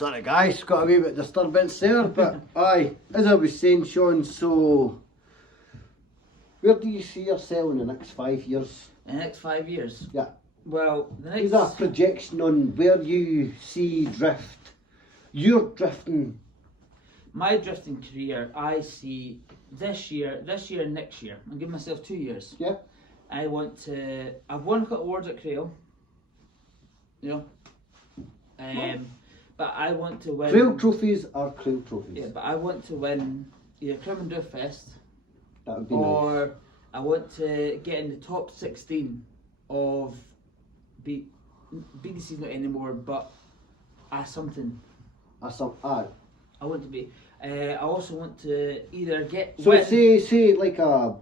Sorry guys, got a wee bit disturbance there, but aye, as I was saying, Sean, so where do you see yourself in the next 5 years? In the next 5 years? Yeah. Well, the next... Is there a projection on where you see drift? You're drifting. My drifting career, I see this year and next year. I'm giving myself 2 years. Yeah. I've won a couple awards at Crail, you know, but I want to win. Crail trophies are Crail trophies. Yeah, but I want to win either Crim and Drift Fest, That would be or nice. I want to get in the top 16 of BDC's not anymore, but something. Aye. I want to be. I also want to either get. So win, say like a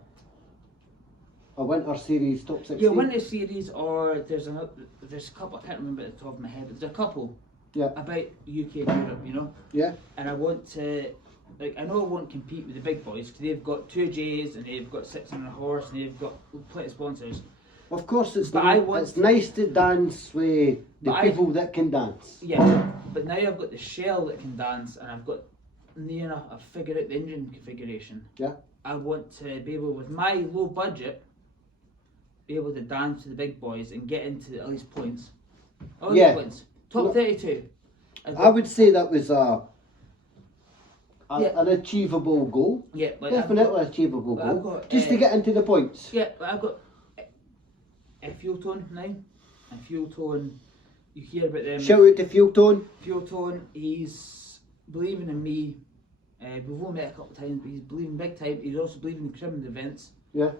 winter series top 16. Yeah, winter series, or there's a couple. I can't remember at the top of my head, but there's a couple. Yeah. About UK and Europe, you know. Yeah. And I want to, I know I won't compete with the big boys because they've got 2Js and they've got 600 horse and they've got plenty of sponsors. Of course, it's But nice to dance with the people that can dance. Yeah, but now I've got the shell that can dance, and I've got near enough. I've figured out the engine configuration. Yeah. I want to be able, with my low budget, be able to dance to the big boys and get into at least points. Points. Top 32. I would say that was an achievable goal. Yeah, like definitely achievable goal. Just to get into the points. Yeah, but I've got a fuel tone now. A fuel tone, you hear about them. Shout out to Fuel Tone. Fuel tone, he's believing in me. We've only met a couple of times, but he's believing big time. He's also believing in criminal events. Yeah.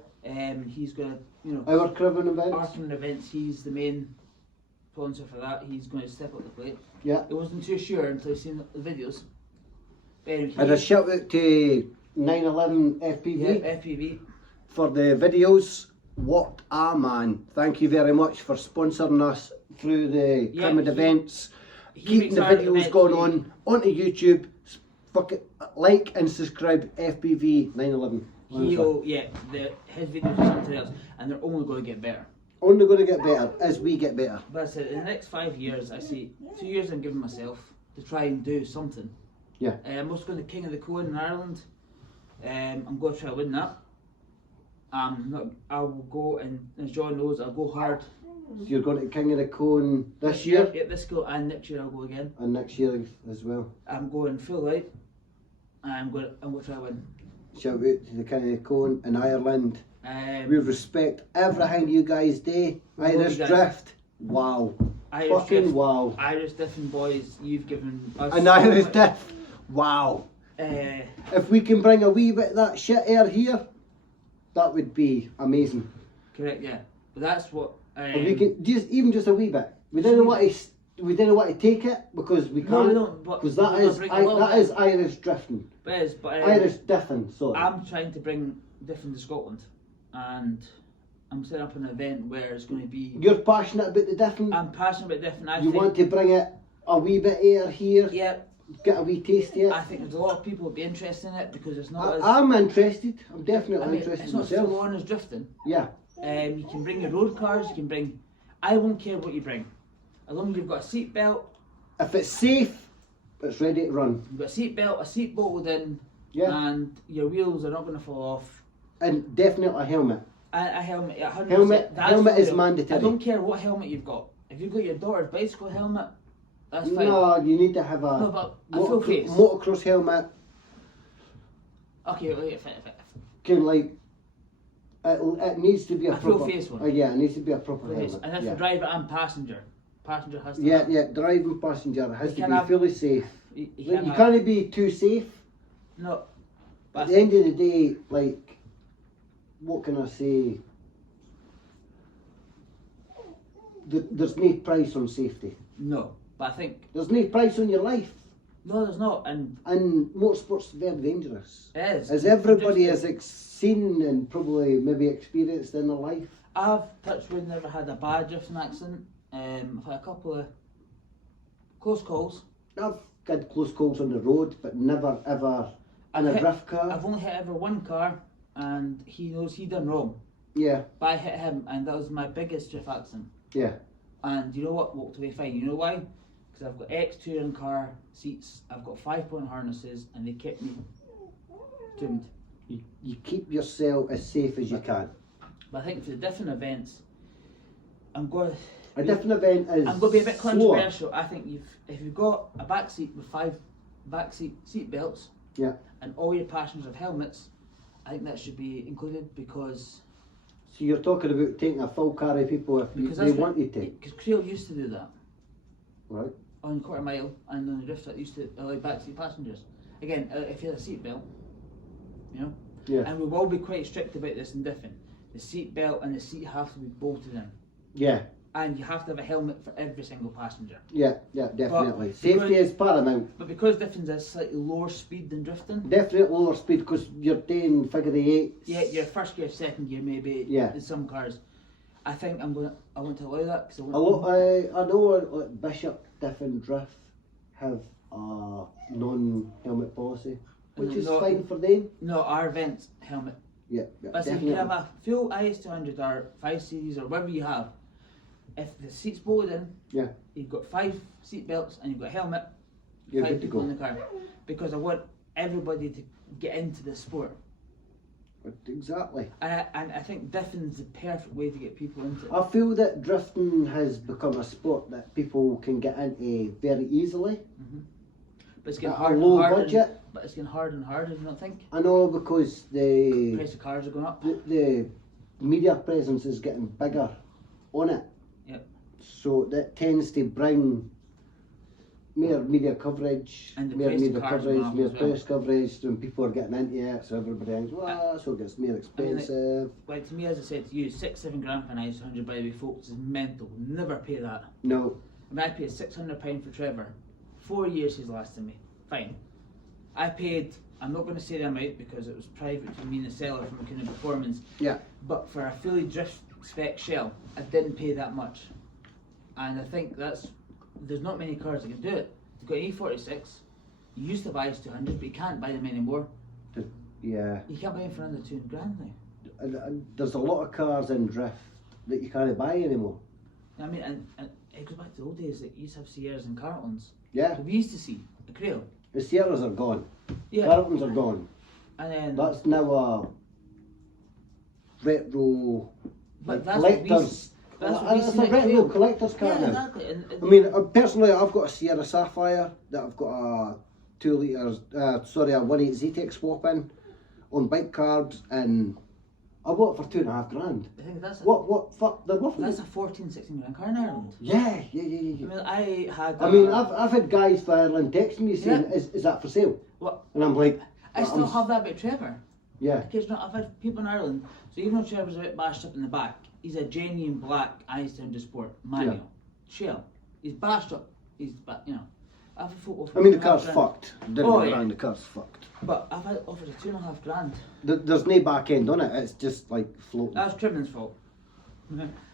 He's gonna, you know. Our criminal events. Our criminal events. He's the main sponsor for that. He's going to step up the plate. Yeah. I wasn't too sure until I seen the videos. And a shout out to 911 FPV. Yeah, FPV. For the videos. What a man. Thank you very much for sponsoring us through the criminal events. Keeping the videos going onto YouTube. Fuck it, like and subscribe FPV 911. His videos are something else, and they're only going to get better. Only going to get better as we get better. But I said, in the next 5 years, I see 2 years I'm giving myself to try and do something. Yeah. I'm also going to King of the Cone in Ireland. I'm going to try to win that. I will go, and as John knows, I'll go hard. So you're going to King of the Cone this year? Yeah, this go, and next year I'll go again. And next year as well. I'm going full out. I'm going to try to win. Shout out to the King of the Cone in Ireland. We respect everything you guys do. Irish Drift, wow. Wow. Irish Diffin boys, you've given us an Irish Drift, wow. If we can bring a wee bit of that shit air here, that would be amazing. Correct, yeah. But that's what. If we can just a wee bit. We didn't want to take it because we can't. No, we don't. Because that is Irish drifting. Irish diffing. Sorry. I'm trying to bring Diffin to Scotland, and I'm setting up an event where it's going to be. You're passionate about the diffing. I'm passionate about diffing. You want to bring it a wee bit air here. Yeah. Get a wee taste of it. I think there's a lot of people who'd be interested in it because it's not. I'm interested. I'm definitely interested. It's not myself. full on as drifting. Yeah. You can bring your road cars. You can bring. I won't care what you bring, as long as you've got a seat belt. If it's safe, it's ready to run. You've got a seat belt, a seat bolted in, and your wheels are not going to fall off. And definitely a helmet. A helmet, 100%. Helmet is mandatory. I don't care what helmet you've got. If you've got your daughter's bicycle helmet, that's fine. No, you need to have a full face. Motocross helmet. Okay, wait. Can like. It needs to be a proper full face one. Yeah, it needs to be a proper helmet. And that's for driver and passenger. Passenger has to. Yeah, driving passenger has to be fully safe. You can't be too safe. No. At the end of the day, like, what can I say? There's no price on safety. No, but I think there's no price on your life. No, there's not, and motorsport's very dangerous. It is. As everybody has seen and probably maybe experienced in their life. I've touched wood, never had a bad drifting accident. I've had a couple of close calls. I've had close calls on the road, but never ever in a drift car. I've only hit ever one car, and he knows he done wrong. Yeah. But I hit him, and that was my biggest drift accident. Yeah. And you know what? Walked away fine. You know why? because I've got X touring car seats, I've got 5-point harnesses, and they kept me tuned. You keep yourself as safe as you can. But I think for the different events, I'm going. A different event is. I'm going to be a bit slower. controversial. I think if you've got a back seat with 5 seat belts, Yeah. and all your passengers have helmets, I think that should be included because. So you're talking about taking a full car of people if they wanted to. Because Creel used to do that. Right. On quarter mile and on the drift track used to allow backseat passengers. Again, if you had a seat belt, you know. Yeah. And we will be quite strict about this in Diffin. The seat belt and the seat have to be bolted in. Yeah. And you have to have a helmet for every single passenger. Yeah, definitely. But Safety is paramount. But because Diffin's a slightly lower speed than drifting. Definitely lower speed because you're doing figure the eights. Yeah, your first gear, second gear, maybe. Yeah. In some cars, I think I want to allow that because I know like Bishop, Diffin, Drift have a non-helmet policy, which is fine for them. No, our events helmet. Yeah, But if you have a full IS200 or 5 Series or whatever you have, if the seat's bolted in, yeah, you've got 5 seat belts and you've got a helmet, you're 5 good to people go. in the car. Because I want everybody to get into the sport. Exactly. And I think Diffin's the perfect way to get people into it. I feel that drifting has become a sport that people can get into very easily. Mm-hmm. But it's getting At hard a low and harder. budget. But it's getting harder and harder, do you not think? I know because The price of cars are going up. the media presence is getting bigger on it. Yep. So that tends to bring more media coverage, And the more price of media cars coverage, going up more as well. press coverage, and people are getting into it, so everybody thinks, well, so it gets more expensive. Like to me, as I said to you, 6-7 grand for an IS200 by the way, folks, is mental. Never pay that. No. I mean, I paid £600 for Trevor. 4 years he's lasted me. Fine. I paid, I'm not going to say the amount because it was private between me and the seller from McKinnon Performance. Yeah. But for a fully drift spec shell, I didn't pay that much. And I think there's not many cars that can do it. You've got an E46, you used to buy IS200s, but you can't buy them anymore. Yeah. You can't buy them for under 200 grand now. And there's a lot of cars in drift that you can't buy anymore. I mean, and it goes back to the old days that you used to have Sierras and Carltons. Yeah. So we used to see a Creel. The Sierras are gone. Yeah. Carltons are gone. And then That's now a retro But that's what we collectors. that's what we It's see a at retro Creel. collector's car Yeah, now. exactly. And I mean, personally, I've got a Sierra Sapphire that I've got a 2 litres, a 1.8 ZTEC swap in on bike cards, and I bought it for £2.5 grand. I think that's Fuck, they're worth that's it. a 14-16 grand car in Ireland. Yeah. I mean, I had. I mean, I've had guys from Ireland text me saying, Yeah. is that for sale? What? And I'm like, I still have that about Trevor. Yeah. Occasionally, I've had people in Ireland. So even though Trevor's a bit bashed up in the back, he's a genuine black IS200 Sport manual shell. He's bashed up. He's you know. I've had folk offer I mean, the £2.5 car's grand. fucked. Didn't Oh, get me yeah. wrong, the car's fucked. But I've had offers of £2.5 grand. There's no back end on it, it's just like floating. That's Crimin's fault.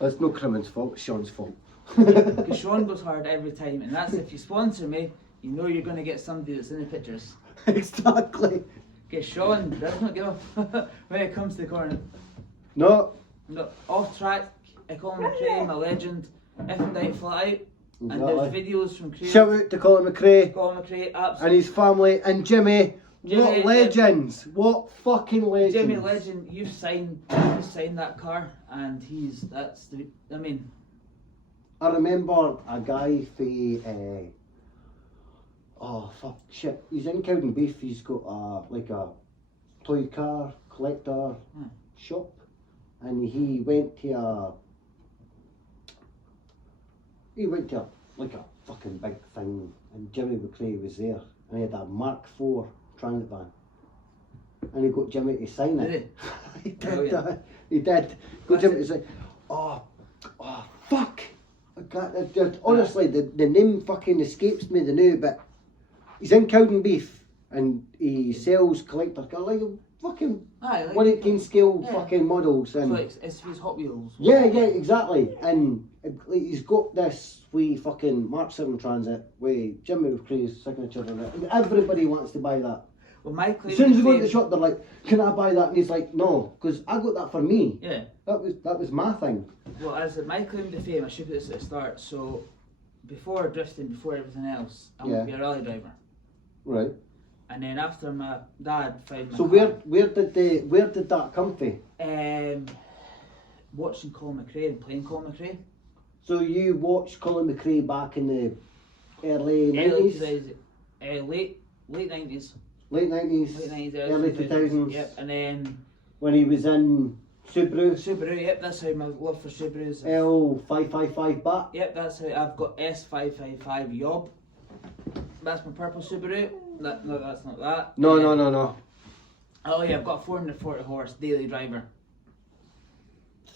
It's no Crimin's fault, it's Sean's fault. Because Sean goes hard every time, and that's if you sponsor me, you know you're going to get somebody that's in the pictures. Exactly. Because Sean does not give a when it comes to the corner. No. No, off track, Colin McRae, my legend. If in doubt, flat out. And there's Exactly. videos from Creel. Shout out to Colin McRae Colin McRae, and absolutely. his family, and Jimmy. Jimmy, What legends! What fucking legends! Jimmy Legend, you signed that car, and I mean. I remember a guy he's in Cowden Beef, he's got like a toy car collector shop, and he went to like a fucking big thing, and Jimmy McRae was there, and he had a Mark IV transit van, and he got Jimmy to sign it. Did He did. Brilliant. He did. Got Jimmy to say, oh fuck. Honestly, the name fucking escapes me the new, but he's in Cowden Beef and he sells collector cars, like fucking Aye, like 118 scale yeah. fucking models. And So it's his Hot Wheels. yeah, exactly. And he's got this wee fucking Mark 7 Transit with Jimmy McRae's signature on it, and everybody wants to buy that. Well, my claim As soon as to they go to fame- the shop, they're like, "Can I buy that?" And he's like, "No, because I got that for me. Yeah. That was my thing." Well, as my claim to fame, I should put this at the start. So, before drifting, before everything else, I want to be a rally driver. Right. And then after my dad found my So car, where did that come from? watching Colin McRae and playing Colin McRae. So you watched Colin McRae back in the early Early 90s? 2000, late 90s. Late 90s, Late 90s, early 2000s. Yep, and then When he was in Subaru, yep, that's how my love for Subarus. L555 back. Yep, that's how I've got S555 Yob. That's my purple Subaru. No, that's not that. No. Oh yeah, I've got a 440 horse daily driver.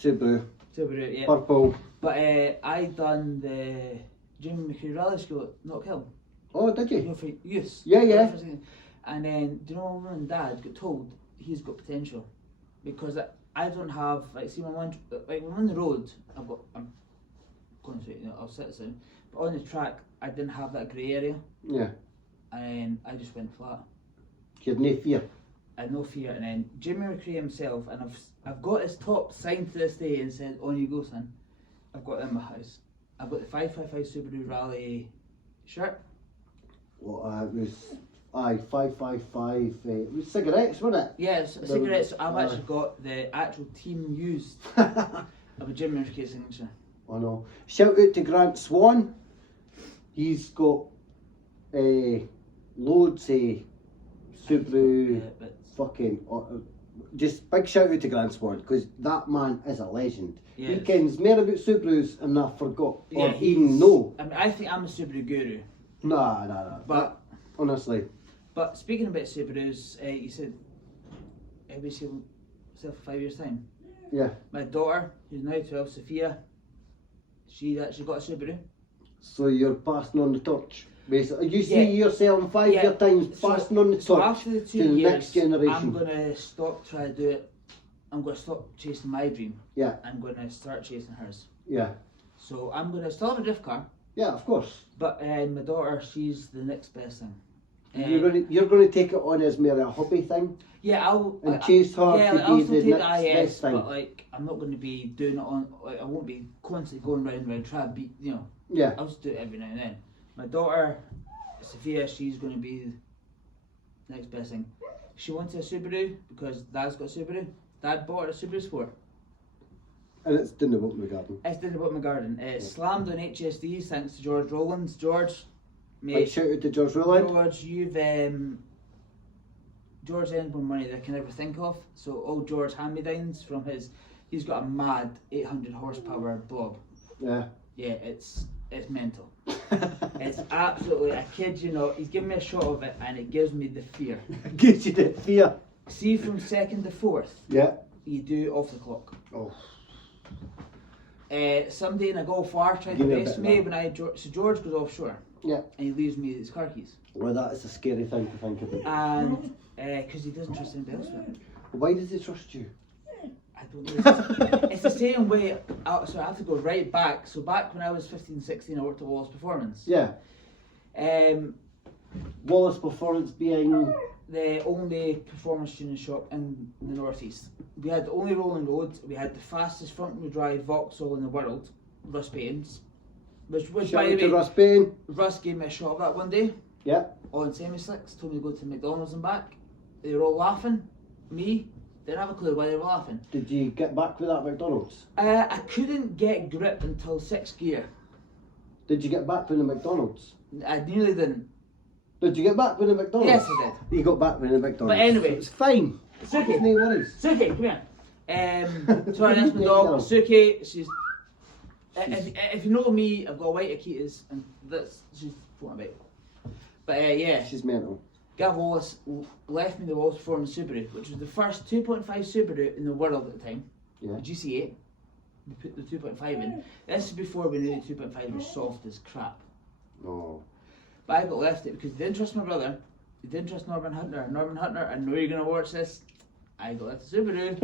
Subaru, Subaru, yeah. purple. But I done the Jimmy McRae Rally School at Knockhill. Oh, did You you? know, for youth. Yeah. And then, do you know, my mum and dad got told he's got potential, because I don't have, like, see, when I'm on the road, I'm going to, I'll sit soon, but on the track, I didn't have that grey area, Yeah. and I just went flat. You had no fear. I had no fear, and then Jimmy McRae himself, and I've got his top signed to this day and said, "On you go, son." I've got it in my house. I've got the 555 Subaru Rally shirt. Well, it was 555. It was cigarettes, wasn't it? Yeah, cigarettes. I've actually got the actual team used of a Jimmy McRae signature. I know. Shout out to Grant Swan. He's got loads of Subaru Yeah, but fucking. Just big shout out to Grant Swan, because that man is a legend. Yeah. He kens more about Subarus and I forgot, or yeah, even know. I mean, I think I'm a Subaru guru. Nah. But honestly. But speaking about Subarus, you said every yourself for 5 years' time. Yeah. My daughter, who's now 12, Sophia, she actually got a Subaru. So you're passing on the torch, basically. You see yourself in 5 year times passing on the torch So after the 2 to the years, next generation. I'm going to stop trying to do it. I'm going to stop chasing my dream. Yeah. I'm going to start chasing hers. Yeah. So I'm going to still have a drift car, Yeah, of course. but my daughter, she's the next best thing. You're going to take it on as more a hobby thing. Yeah, I'll And chase her yeah, to like, I'll be still the take the next IS, best thing. but like I'm not going to be doing it on. Like, I won't be constantly going round and round trying to beat. Yeah. I'll just do it every now and then. My daughter, Sophia, she's going to be the next best thing. She wanted a Subaru because Dad's got a Subaru. Dad bought her a Subaru Sport. And it's didn't about my garden. It's did about my garden. It's slammed on HSDs thanks to George Rowlands. George, Big mate. shout out to George Rowland. George, you've George earned more money than I can ever think of. So all George hand-me-downs from he's got a mad 800 horsepower blob. Yeah. Yeah, it's mental. It's absolutely, I kid you not, he's giving me a shot of it and it gives me the fear. Gives you the fear. See, from second to fourth, Yeah. you do off the clock. Oh. Somebody in a Golf R tried to Give me a race bit me of when so George goes offshore Yeah. and he leaves me his car keys. Well, that is a scary thing to think about. And because he doesn't trust anybody else with it. Why does he trust you? I don't know. It's the same way. So I have to go right back. So back when I was 15, 16, I worked at Wallace Performance. Yeah. Wallace Performance being The only performance tuning shop in the northeast. We had the only rolling roads. We had the fastest front-wheel drive Vauxhall in the world, Russ Payne's. Which by shout the out to way, Russ Payne. Russ gave me a shot of that one day Yeah. on semi-slicks. Told me to go to McDonald's and back. They were all laughing. Me, didn't have a clue why they were laughing. Did you get back with that McDonald's? I couldn't get grip until 6th gear. Did you get back with the McDonald's? I nearly didn't. Did you get back with the McDonald's? Yes, I did. You got back with the McDonald's. But anyway, it's fine. It's okay. No worries. Suki, come here. Sorry, that's my dog. Suki, she's. If you know me, I've got white Akitas, and she's what about. But yeah, She's mental. Gav Wallace left me the Wallace Performance Subaru, which was the first 2.5 Subaru in the world at the time. Yeah. The GC8. We put the 2.5 in. This is before we knew the 2.5 was soft as crap. Oh. But I got left it because they didn't trust my brother. They didn't trust Norman Hunter. Norman Hunter, I know you're going to watch this. I got left the Subaru.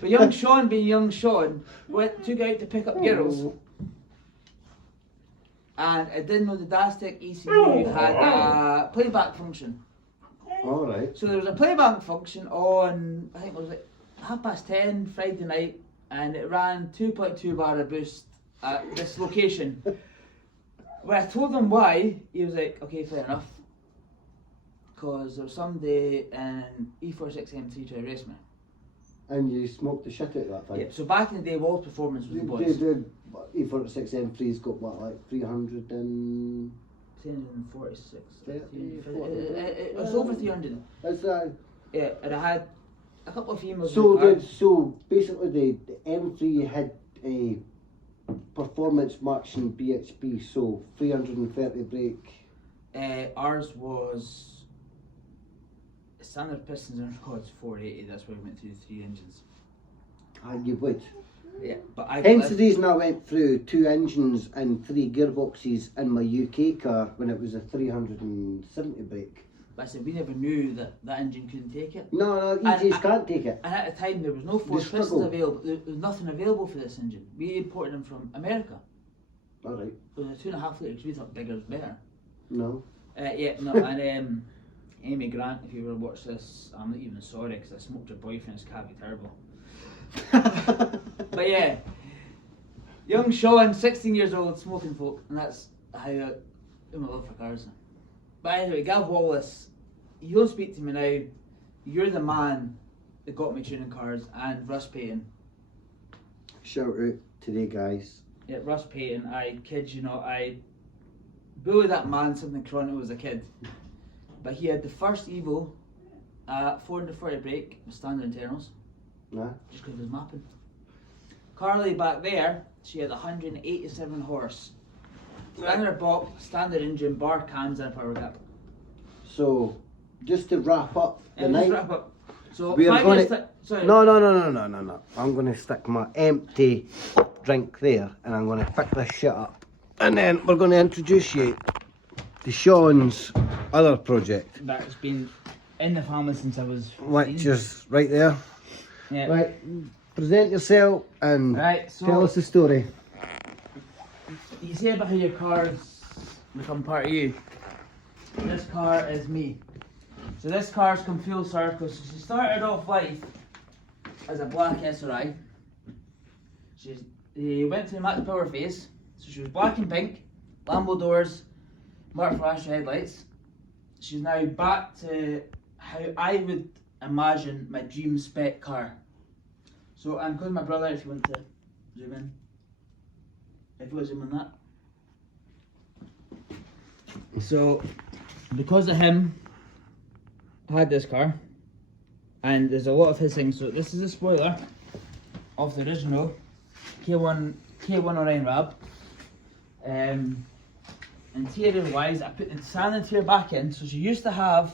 But young Sean, being young Sean, took out to pick up girls. And I didn't know the Dastic ECU had a playback function. Alright. So there was a playback function on, I think it was like 10:30 Friday night, and it ran 2.2 bar of boost at this location. When I told him why, he was like, okay, fair enough. Because there was somebody in E46 M3 to arrest me. And you smoked the shit out of that thing? Yeah, so back in the day, Wall's Performance was the boys. E46 M3's got what, like 300 and... 346. 30, It was over 300. Is that... Yeah, and I had a couple of females. So basically the M3 had a performance marching BHP, so 330 brake. Ours was standard pistons and rods 480. That's why we went through 3 engines. And you would. Yeah, but I. Hence the reason I went through 2 engines and 3 gearboxes in my UK car when it was a 370 brake. But I said we never knew that that engine couldn't take it. No, EJs can't take it. And at the time there was no forced pistons available. There was nothing available for this engine. We imported them from America. Alright. So the 2.5 litre, because we thought bigger was better. No. Yeah, no, and Amy Grant, if you ever watch this, I'm not even sorry because I smoked your boyfriend's cavity turbo. But yeah, young Sean, 16 years old, smoking folk, and that's how I my love for cars. But anyway, Gav Wallace, you don't speak to me now. You're the man that got me tuning cars, and Russ Payton. Shout out today, guys. Yeah, Russ Payton. I kid you not, I bullied that man something chronic as a kid. But he had the first Evo 440 brake with standard internals. Nah. Just because it was mapping. Carly back there, she had 187 horse. Standard box, standard engine, bar cams and a power gap. So, just to wrap up the night. Wrap up. So we are 5 going minutes to... sorry. No. I'm going to stick my empty drink there and I'm going to pick this shit up. And then we're going to introduce you to Sean's other project. That's been in the family since I was 15. Which is right there. Yeah. Right, present yourself and so tell us the story. you say about how your cars become part of you. This car is me. So this car's come full circle. So she started off life as a black SRI. She went through the max power phase. So she was black and pink, Lambo doors, mark flash headlights. She's now back to how I would imagine my dream spec car. So I'm calling my brother, if you want to zoom in. If you want to zoom on that. So because of him, I had this car. And there's a lot of his things. So this is a spoiler of the original K109 Rab. Interior wise, I put the sand interior back in. So she used to have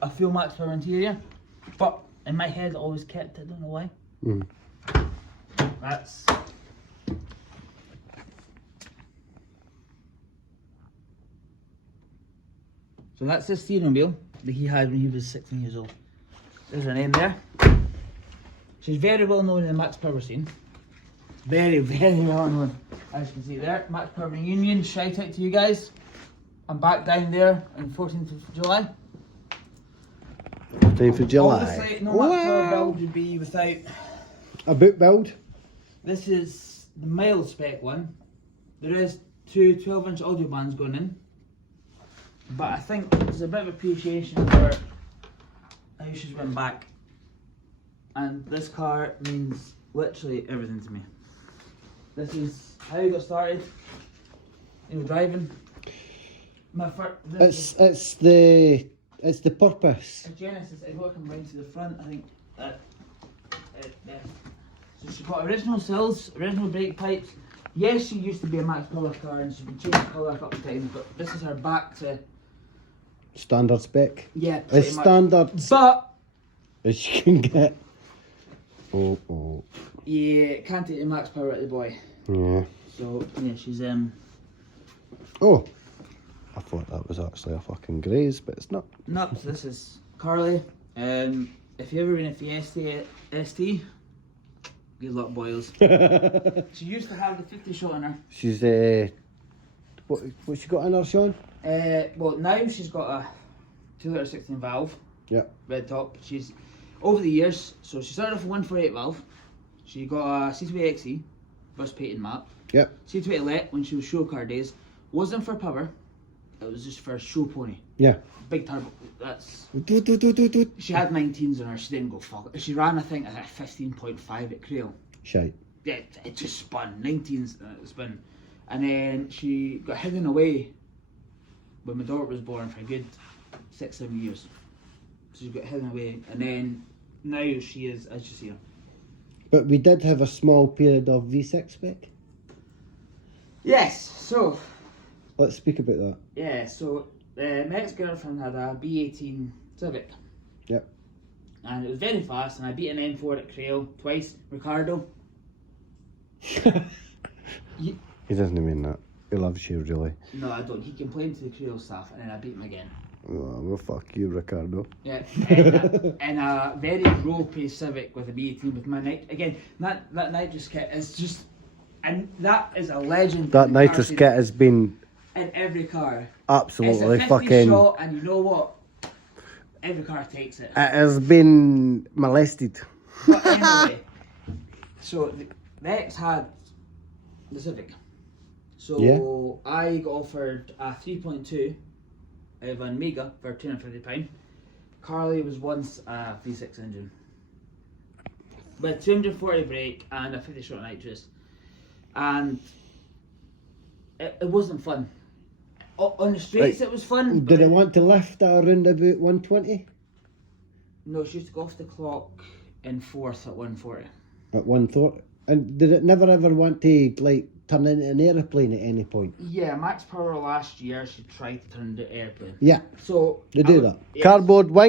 a full max power interior, but in my head I always kept it, I don't know why. That's so that's the steering wheel that he had when he was 16 years old. There's her name there. She's very well known in the max power scene. Very, very well known. As you can see there, Max Power Reunion, shout out to you guys. I'm back down there on 14th of July. 14th of July. Obviously, no Max Power build would be without... A boot build? This is the mild spec one. There is 2 12-inch audio bands going in. But I think there's a bit of appreciation for how she's went back. And this car means literally everything to me. This is how you got started. You know, driving. My It's the purpose. A Genesis. I got to come round to the front. I think that. So she's got original sills, original brake pipes. Yes, she used to be a max power car and she's been changing colour a couple of times, but this is her back to standard spec. Yeah, as standard. But as you can get. Oh. Yeah, can't take the max power out of the boy. Yeah. So yeah, she's Oh, I thought that was actually a fucking graze, but it's not. No, so this is Carly. If you ever in a Fiesta ST, good luck, boys. She used to have the 50 shot in her. She's what she got in her, Sean? Well now she's got a 2 litre 16 valve. Yeah. Red top. She's over the years. So she started off with 148 valve. She got a C2A XE, Russ Payton map. Yep. C280 when she was show car days wasn't for power. It was just for a show pony. Yeah. Big turbo. That's. Do, do, do, do, do. She had 19s on her. She didn't go fuck. She ran, I think, at 15.5 at Crail. Shite. Yeah, it just spun. 19s spun. And then she got hidden away when my daughter was born for a good 6-7 years. So she got hidden away. And then now she is, as you see her. But we did have a small period of V6 spec. Yes, so. Let's speak about that. Yeah, so my ex-girlfriend had a B18 Civic. Yep. And it was very fast, and I beat an M4 at Crail twice. Ricardo. He doesn't mean that. He loves you, really. No, I don't. He complained to the Crail staff, and then I beat him again. Oh, well, fuck you, Ricardo. Yeah, and a very low-pace Civic with a B18 with my night. Again, that nitrous kit is just, and that is a legend. That nitrous kit has been in every car. absolutely it's a 50 fucking. shot, and you know what? Every car takes it. It has been molested. But anyway, so the ex had the Civic. So Yeah. I got offered a 3.2 of an Mega for £250. Carly was once a V6 engine with 240 brake and a 50 shot nitrous, and it wasn't fun. On the streets it was fun. Did it want to lift at around about 120? No, she used to go off the clock in fourth at 140. At 130? And did it never ever want to like turn into an aeroplane at any point? Yeah, max power last year she tried to turn into airplane. Yeah, So they do I would- that. yeah. Cardboard wing.